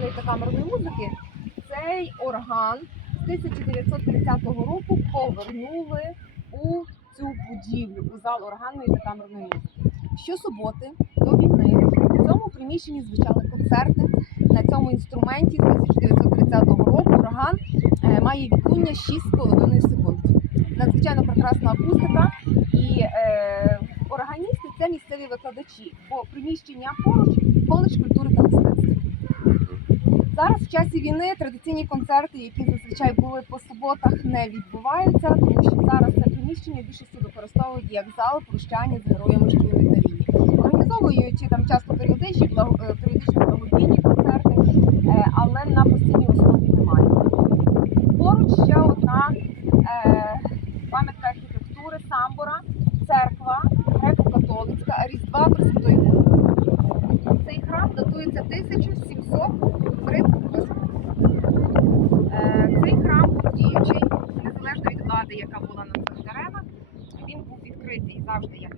та камерної музики цей орган з 1930 року повернули у цю будівлю, у зал органної та камерної музики. Щосуботи до війни в цьому приміщенні звучали концерти. На цьому інструменті з 1930 року орган е, має відлуння 6,5 секунд. Надзвичайно прекрасна акустика і е, органісти це місцеві викладачі, бо приміщення поруч коледж культури та. Зараз в часі війни традиційні концерти, які зазвичай були по суботах, не відбуваються, тому що зараз це приміщення більшості використовують як зал прощання з героями, воюють на війні. Організовують там часто періодичні е, періодичні благодійні концерти, е, але на постійній основі немає. Поруч ще 1738. Е, Цей храм діючий, незалежно від влади, яка була на цих теренах. Він був відкритий завжди як